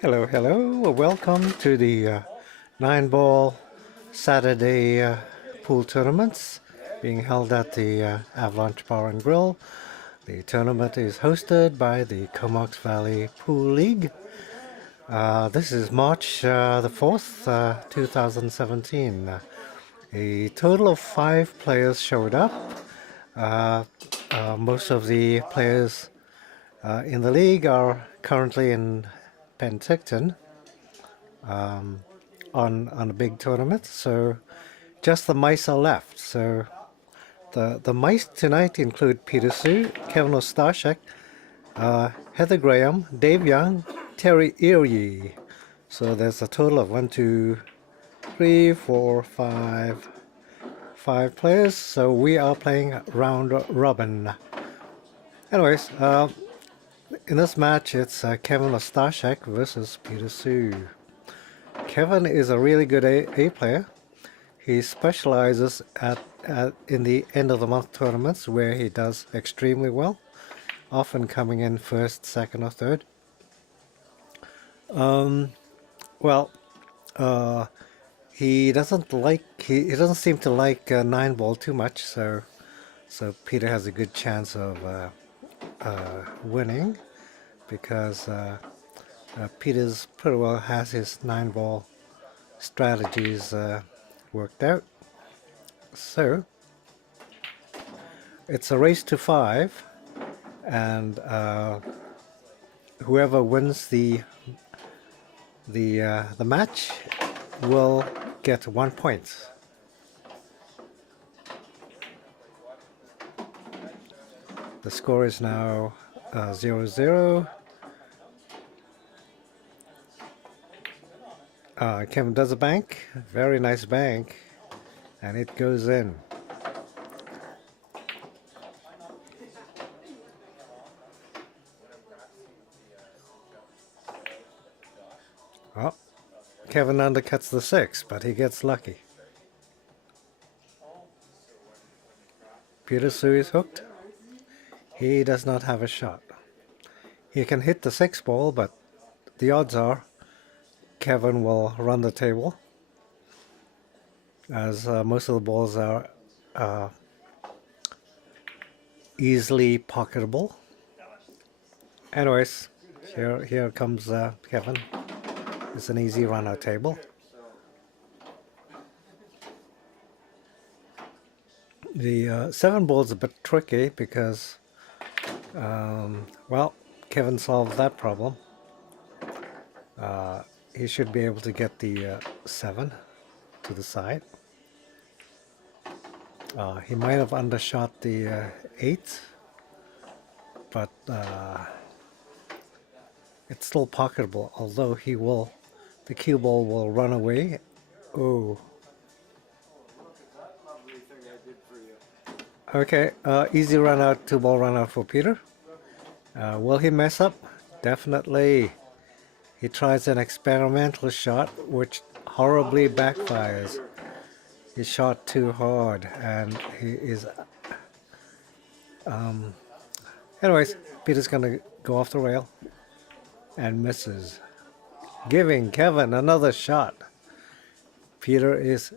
Hello, hello. Welcome to the 9-ball Saturday pool tournaments being held at the Avalanche Bar and Grill. The tournament is hosted by the Comox Valley Pool League. This is March the 4th, 2017. A total of 5 players showed up. Most of the players in the league are currently in Pentiction on a big tournament, so just the mice are left. So the mice tonight include Peter Sue, Kevin Ostashek, Heather Graham, Dave Young, Terry Erie. So there's a total of 1, 2, 3, 4, 5 players. So we are playing round robin. Anyways, in this match, it's Kevin Ostashek versus Peter Sue. Kevin is a really good A player. He specializes in the end of the month tournaments where he does extremely well, often coming in first, second, or third. Well, he doesn't seem to like 9-ball too much, so Peter has a good chance of winning because Peter's pretty well has his 9-ball strategies worked out. So it's a race to 5, and whoever wins the match will get 1 point. The score is now 0-0. Kevin does a bank, very nice bank, and it goes in. Oh, Kevin undercuts the 6, but he gets lucky. Peter Sue is hooked. He does not have a shot. He can hit the 6 ball, but the odds are Kevin will run the table, as most of the balls are easily pocketable. Anyways, here comes Kevin. It's an easy run-out table. The 7 ball is a bit tricky because, well, Kevin solved that problem. He should be able to get the 7 to the side. He might have undershot the 8, but it's still pocketable, although the cue ball will run away. Oh. Okay, easy run out, 2-ball run out for Peter. Will he mess up? Definitely. He tries an experimental shot, which horribly backfires. He shot too hard, and he is... Anyways, Peter's gonna go off the rail and misses, giving Kevin another shot. Peter is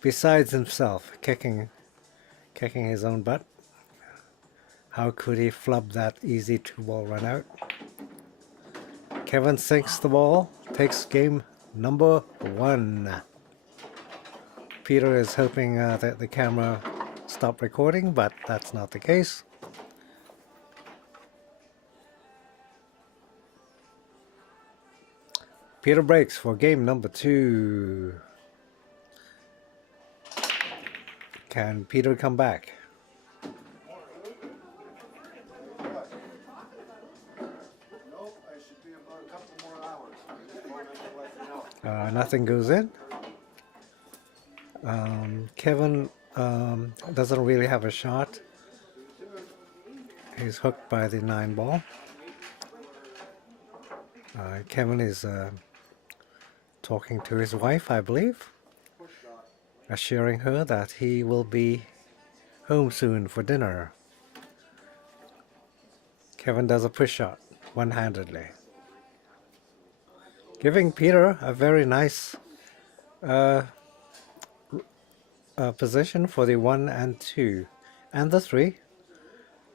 besides himself, kicking his own butt. How could he flub that easy 2-ball run out? Kevin sinks the ball, takes game number 1. Peter is hoping that the camera stopped recording, but that's not the case. Peter breaks for game number 2. Can Peter come back? Nothing goes in. Kevin doesn't really have a shot. He's hooked by the 9-ball. Kevin is talking to his wife, I believe, assuring her that he will be home soon for dinner. Kevin does a push shot one-handedly. giving Peter a very nice position for the 1 and 2 and the 3.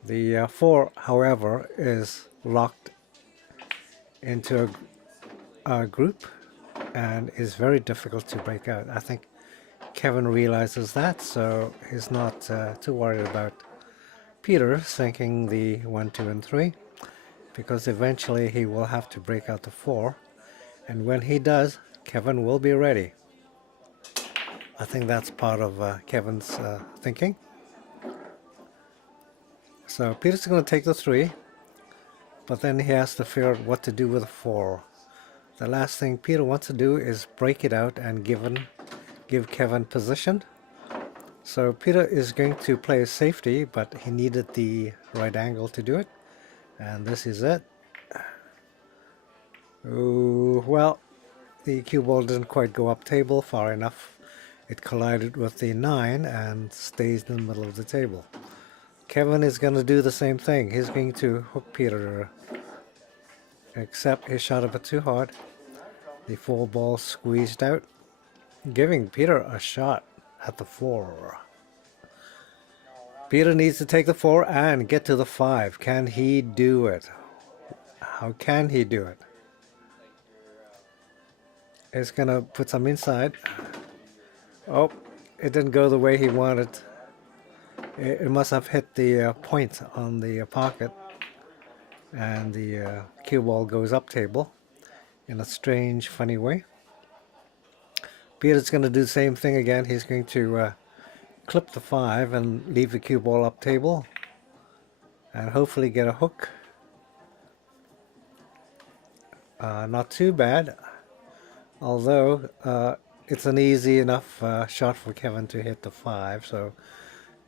The 4, however, is locked into a group and is very difficult to break out. I think Kevin realizes that, so he's not too worried about Peter sinking the 1, 2, and 3, because eventually he will have to break out the 4, and when he does, Kevin will be ready. I think that's part of Kevin's thinking. So Peter's going to take the 3, but then he has to figure out what to do with the 4. The last thing Peter wants to do is break it out and give Kevin position. So Peter is going to play safety, but he needed the right angle to do it. And this is it. Ooh, well, the cue ball didn't quite go up table far enough. It collided with the 9 and stays in the middle of the table. Kevin is going to do the same thing. He's going to hook Peter, except he shot a bit too hard. The 4 ball squeezed out, giving Peter a shot at the 4. Peter needs to take the 4 and get to the 5. Can he do it? How can he do it? He's going to put some inside. Oh, it didn't go the way he wanted. It must have hit the point on the pocket, and the cue ball goes up table in a strange, funny way. Peter's going to do the same thing again. He's going to clip the 5 and leave the cue ball up table and hopefully get a hook. Not too bad, although it's an easy enough shot for Kevin to hit the 5, so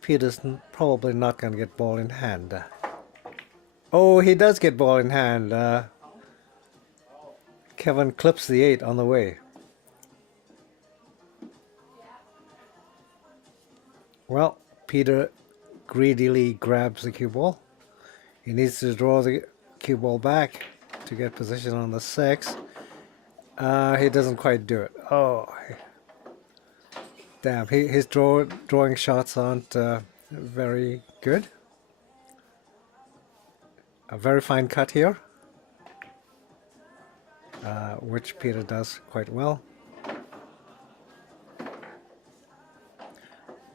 Peter's probably not going to get ball in hand. Oh, he does get ball in hand. Kevin clips the 8 on the way. Well, Peter greedily grabs the cue ball. He needs to draw the cue ball back to get position on the 6. He doesn't quite do it. Oh, damn! His drawing shots aren't very good. A very fine cut here, which Peter does quite well.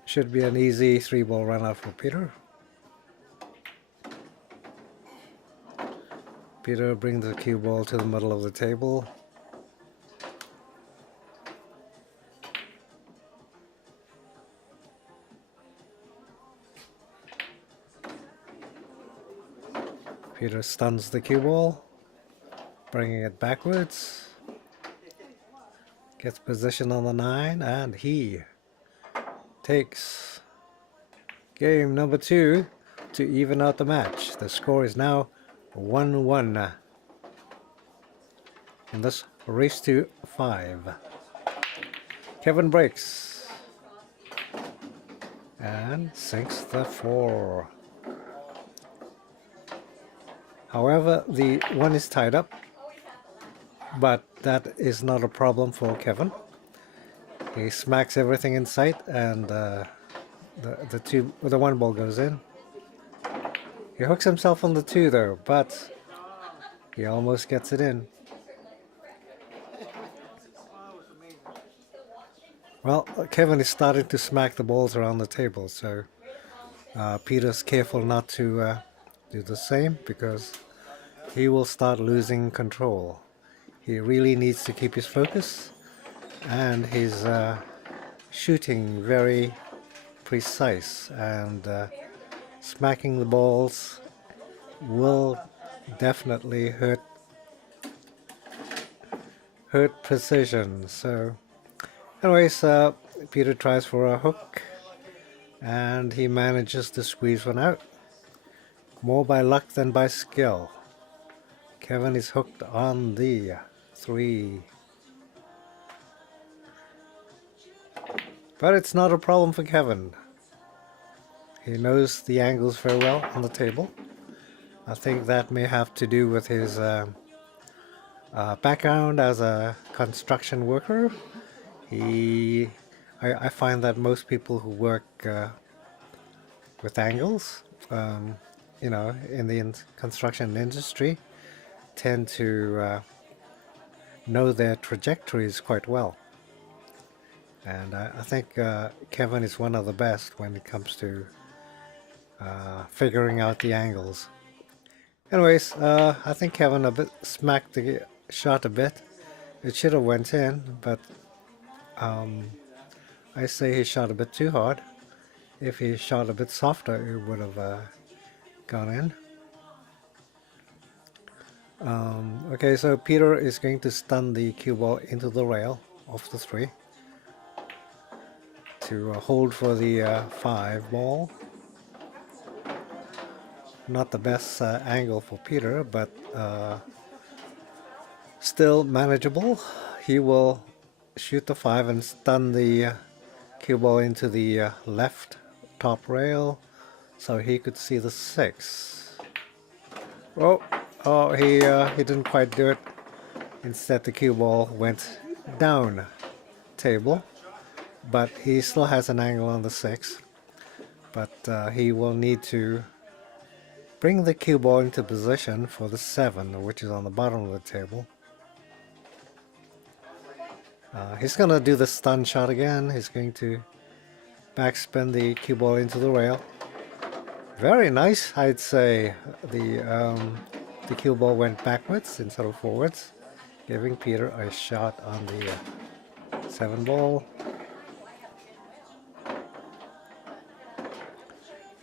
Should be an easy 3-ball run out for Peter. Peter brings the cue ball to the middle of the table. Peter stuns the cue ball, bringing it backwards. Gets position on the 9, and he takes game number 2 to even out the match. The score is now 1-1 in this race to 5. Kevin breaks and sinks the 4. However, the 1 is tied up, but that is not a problem for Kevin. He smacks everything in sight, and the 1 ball goes in. He hooks himself on the 2 though, but he almost gets it in. Well, Kevin is starting to smack the balls around the table, so Peter's careful not to do the same, because he will start losing control. He really needs to keep his focus, and his shooting very precise, and smacking the balls will definitely hurt precision. So anyways, Peter tries for a hook, and he manages to squeeze one out, more by luck than by skill. Kevin is hooked on the 3. But it's not a problem for Kevin. He knows the angles very well on the table. I think that may have to do with his background as a construction worker. I find that most people who work with angles, um, in the construction industry, tend to know their trajectories quite well. And I think Kevin is one of the best when it comes to figuring out the angles. Anyways, I think Kevin a bit smacked the shot a bit. It should have went in, but I say he shot a bit too hard. If he shot a bit softer, it would have gone in. Okay, so Peter is going to stun the cue ball into the rail of the 3 to hold for the 5 ball. Not the best angle for Peter, but still manageable. He will shoot the 5 and stun the cue ball into the left top rail, so he could see the 6. Oh, he didn't quite do it. Instead, the cue ball went down table, but he still has an angle on the 6. But he will need to bring the cue ball into position for the 7, which is on the bottom of the table. He's going to do the stun shot again. He's going to backspin the cue ball into the rail. Very nice, I'd say. The cue ball went backwards instead of forwards, giving Peter a shot on the 7 ball.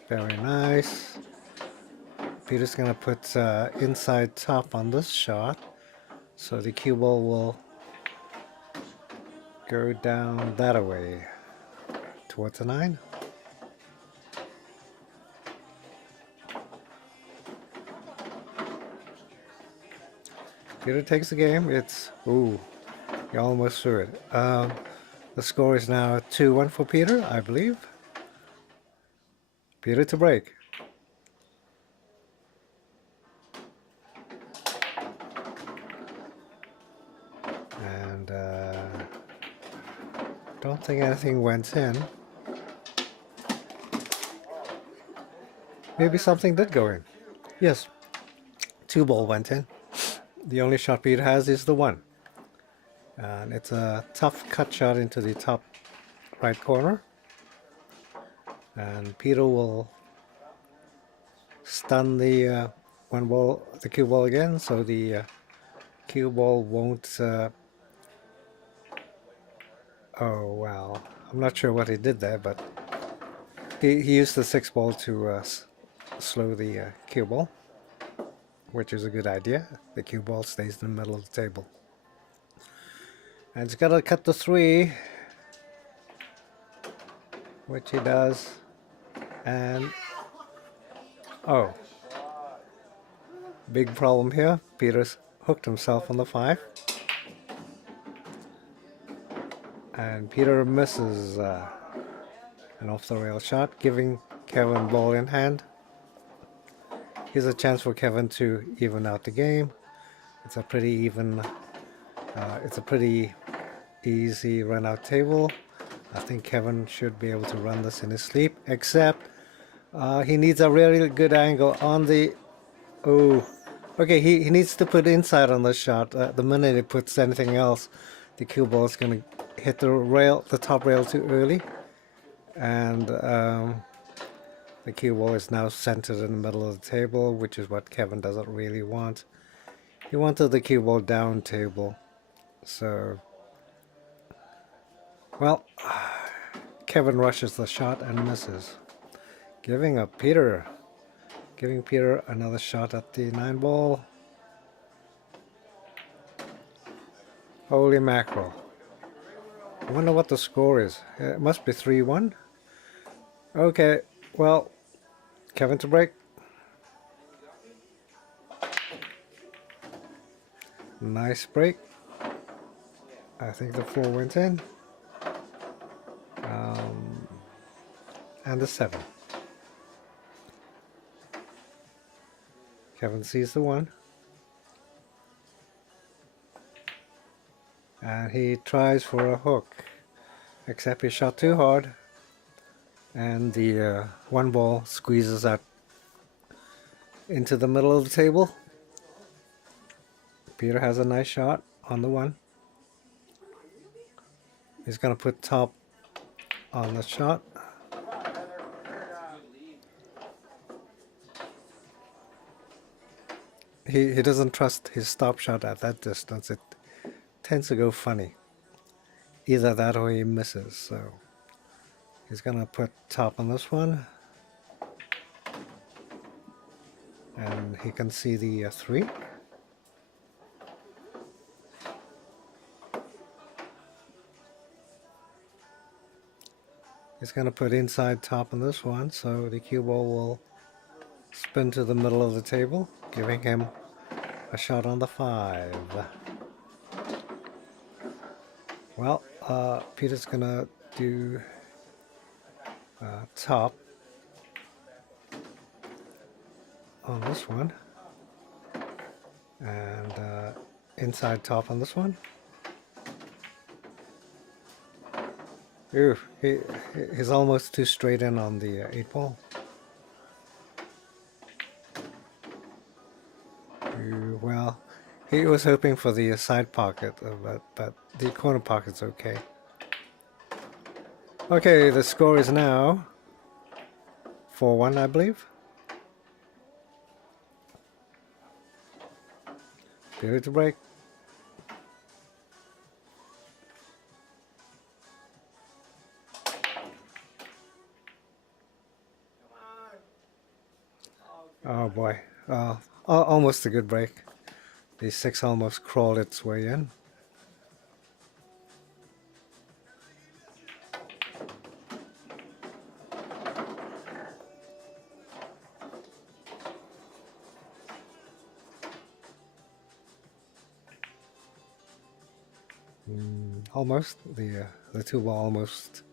Very nice. Peter's going to put inside top on this shot, so the cue ball will go down that way towards the 9. Peter takes the game. It's, ooh, he almost threw it. The score is now 2-1 for Peter, I believe. Peter to break. And don't think anything went in. Maybe something did go in. Yes, 2 ball went in. The only shot Peter has is the 1. And it's a tough cut shot into the top right corner. And Peter will stun the 1 ball, the cue ball again, so the cue ball won't. Oh wow, I'm not sure what he did there, but he used the 6 ball to slow the cue ball, which is a good idea. The cue ball stays in the middle of the table. And he's got to cut the 3, which he does. And oh, big problem here. Peter's hooked himself on the 5. And Peter misses an off-the-rail shot, giving Kevin ball in hand. Here's a chance for Kevin to even out the game. It's a pretty even, it's a pretty easy run-out table. I think Kevin should be able to run this in his sleep, except he needs a really good angle on the... Oh, okay, he needs to put inside on the shot. The minute he puts anything else, the cue ball is going to hit the rail, the top rail too early. And the cue ball is now centered in the middle of the table, which is what Kevin doesn't really want. He wanted the cue ball down table. So, well, Kevin rushes the shot and misses, giving Peter another shot at the 9 ball. Holy mackerel. I wonder what the score is. It must be 3-1. Okay, well, Kevin to break. Nice break. I think the 4 went in. And the 7. Kevin sees the 1. and he tries for a hook, except he shot too hard, and the one ball squeezes out into the middle of the table. Peter has a nice shot on the one. He's going to put top on the shot. He doesn't trust his stop shot at that distance. It tends to go funny. Either that or he misses. So he's going to put top on this one. And he can see the 3. He's going to put inside top on this one, so the cue ball will spin to the middle of the table, giving him a shot on the 5. Well, Peter's going to do top on this one, and inside top on this one. Ooh, he's almost too straight in on the 8 ball. Ooh, well, he was hoping for the side pocket, but the corner pocket's okay. Okay, the score is now 4-1, I believe. Peter to break. Oh boy, almost a good break. The 6 almost crawled its way in. Almost, the 2 ball almost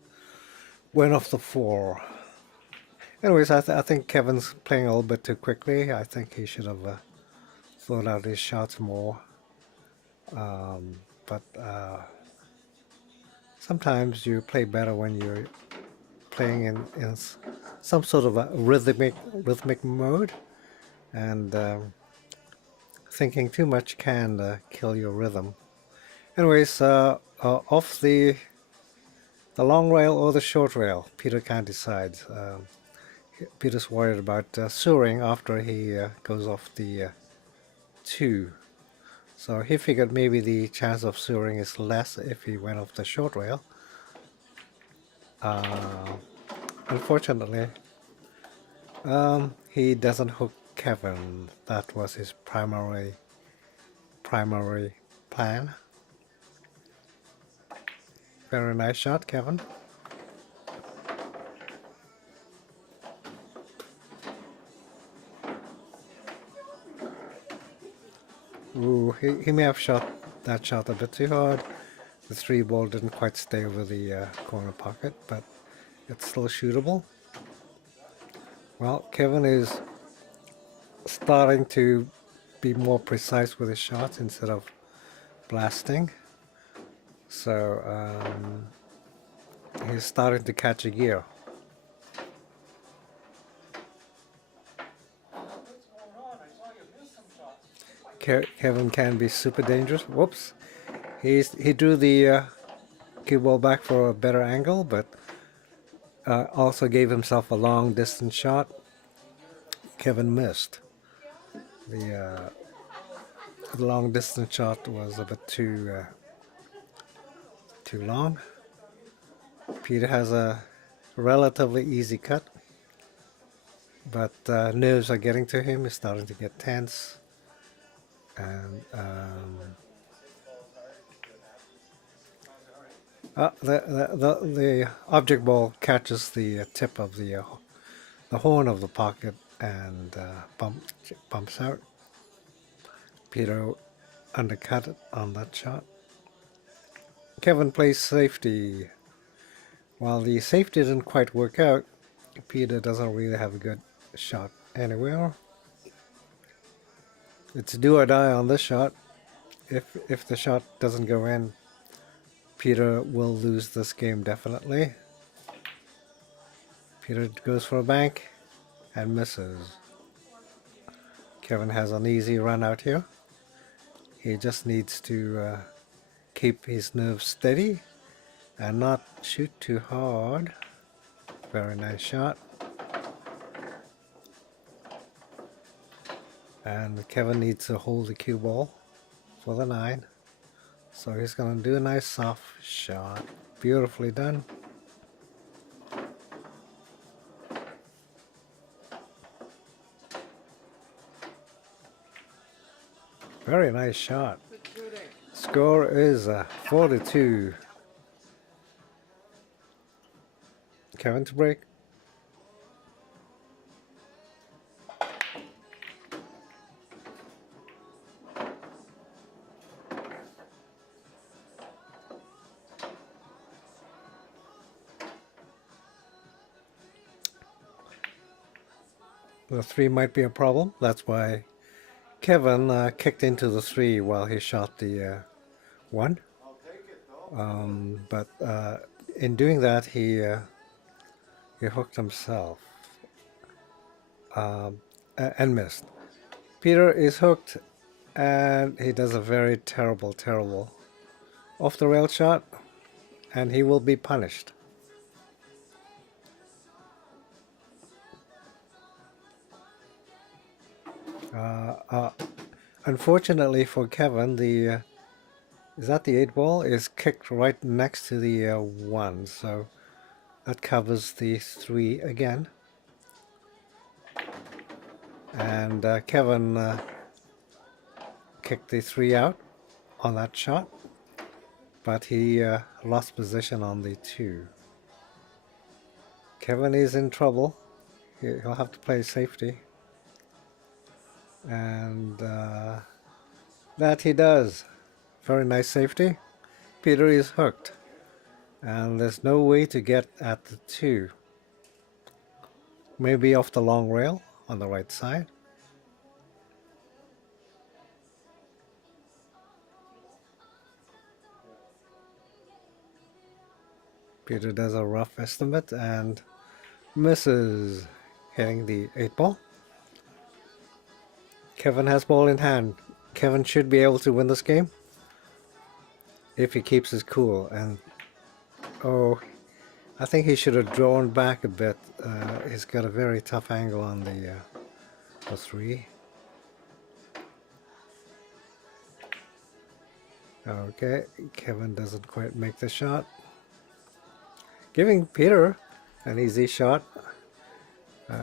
went off the 4. Anyways, I think Kevin's playing a little bit too quickly. I think he should have thought out his shots more. But sometimes you play better when you're playing in some sort of a rhythmic mode, and thinking too much can kill your rhythm. Anyways, off the long rail or the short rail, Peter can't decide. Peter's worried about soaring after he goes off the 2. So he figured maybe the chance of soaring is less if he went off the short rail. Unfortunately, he doesn't hook Kevin. That was his primary plan. Very nice shot, Kevin. Ooh, he may have shot that shot a bit too hard. The 3 ball didn't quite stay over the corner pocket, but it's still shootable. Well, Kevin is starting to be more precise with his shots instead of blasting. So he's starting to catch a gear. Kevin can be super dangerous. Whoops. He drew the cue ball back for a better angle, but also gave himself a long distance shot. Kevin missed. The long distance shot was a bit too long. Peter has a relatively easy cut, but nerves are getting to him. He's starting to get tense, and the object ball catches the tip of the horn of the pocket and bumps out. Peter undercut it on that shot. Kevin plays safety. While the safety didn't quite work out, Peter doesn't really have a good shot anywhere. It's do or die on this shot. If the shot doesn't go in, Peter will lose this game definitely. Peter goes for a bank and misses. Kevin has an easy run out here. He just needs to keep his nerves steady and not shoot too hard. Very nice shot. And Kevin needs to hold the cue ball for the 9. So he's going to do a nice soft shot. Beautifully done. Very nice shot. Score is 4-2. Kevin to break. The 3 might be a problem. That's why Kevin kicked into the 3 while he shot the 1. But in doing that, he hooked himself and missed. Peter is hooked, and he does a very terrible off the rail shot, and he will be punished. Unfortunately for Kevin, the is that the 8 ball is kicked right next to the 1, so that covers the 3 again. And Kevin kicked the 3 out on that shot, but he lost position on the 2. Kevin is in trouble. He'll have to play safety. And that he does. Very nice safety. Peter is hooked. And there's no way to get at the 2. Maybe off the long rail on the right side. Peter does a rough estimate and misses, hitting the 8 ball. Kevin has ball in hand. Kevin should be able to win this game if he keeps his cool. And oh, I think he should have drawn back a bit. He's got a very tough angle on the 3. Okay, Kevin doesn't quite make the shot, giving Peter an easy shot.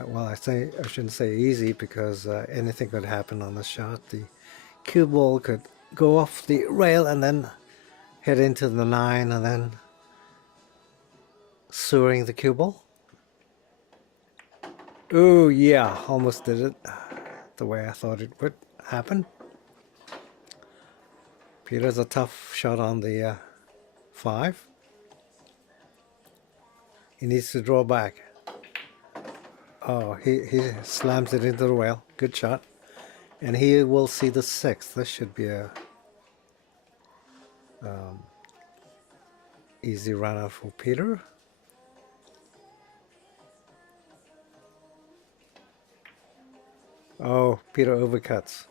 Well, I shouldn't say easy, because anything could happen on the shot. The cue ball could go off the rail and then hit into the 9, and then sewering the cue ball. Oh yeah, almost did it the way I thought it would happen. Peter's a tough shot on the 5. He needs to draw back. Oh, he slams it into the rail. Good shot. And he will see the 6. This should be a easy run out for Peter. Oh, Peter overcuts.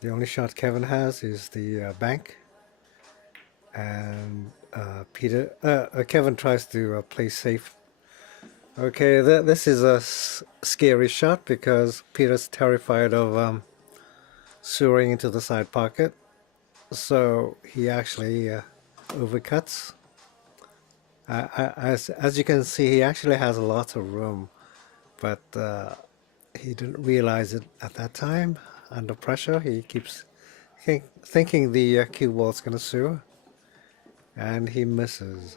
The only shot Kevin has is the bank. And Kevin tries to play safe. Okay, this is a scary shot, because Peter's terrified of sewering into the side pocket. So he actually overcuts. As you can see, he actually has a lot of room, but he didn't realize it at that time. Under pressure, he keeps thinking the cue ball's going to sew, and he misses.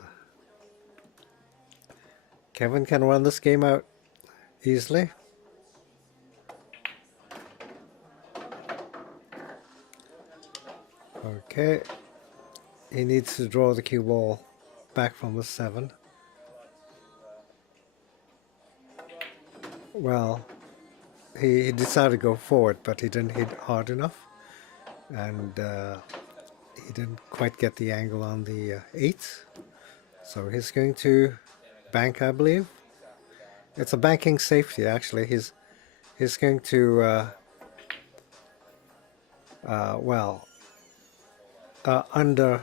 Kevin can run this game out easily. Okay, he needs to draw the cue ball back from the 7. Well, he decided to go forward, but he didn't hit hard enough, and he didn't quite get the angle on the 8. So he's going to bank, I believe. It's a banking safety, actually. He's going to well, under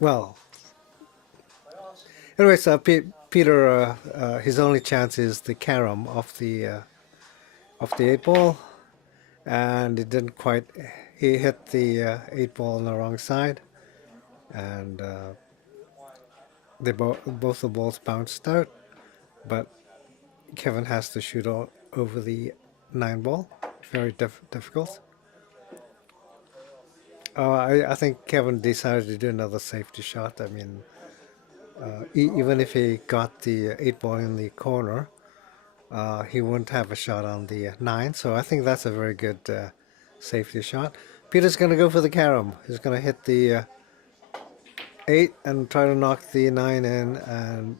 well. Anyways, Peter, his only chance is the carom of the 8 ball, and it didn't quite. He hit the 8 ball on the wrong side, and they both the balls bounced out. But Kevin has to shoot over the 9 ball. Very difficult. I think Kevin decided to do another safety shot. I mean, even if he got the 8 ball in the corner, he wouldn't have a shot on the 9. So I think that's a very good safety shot. Peter's going to go for the carom. He's going to hit the 8 and try to knock the 9 in, and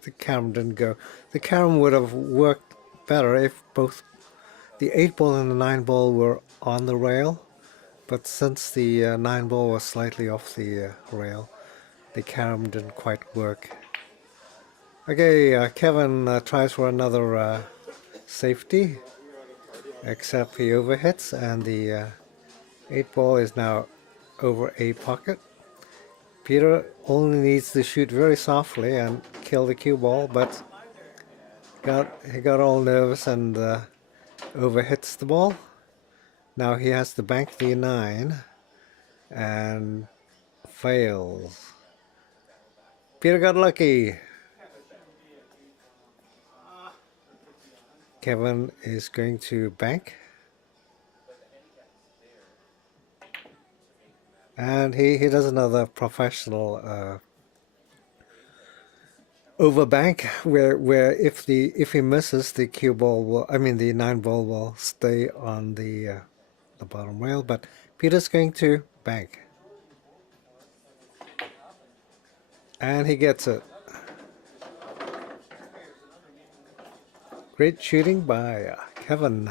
the carom didn't go. The carom would have worked better if both the 8 ball and the 9 ball were on the rail, but since the 9 ball was slightly off the rail, the carom didn't quite work. Okay, Kevin tries for another safety, except he overhits, and the 8 ball is now over a pocket. Peter only needs to shoot very softly and kill the cue ball, but he got all nervous and overhits the ball. Now he has to bank the 9 and fails. Peter got lucky. Kevin is going to bank, and he does another professional overbank where if he misses, the cue ball will, I mean the 9 ball will stay on the bottom rail, but Peter's going to bank, and he gets it. Great shooting by Kevin.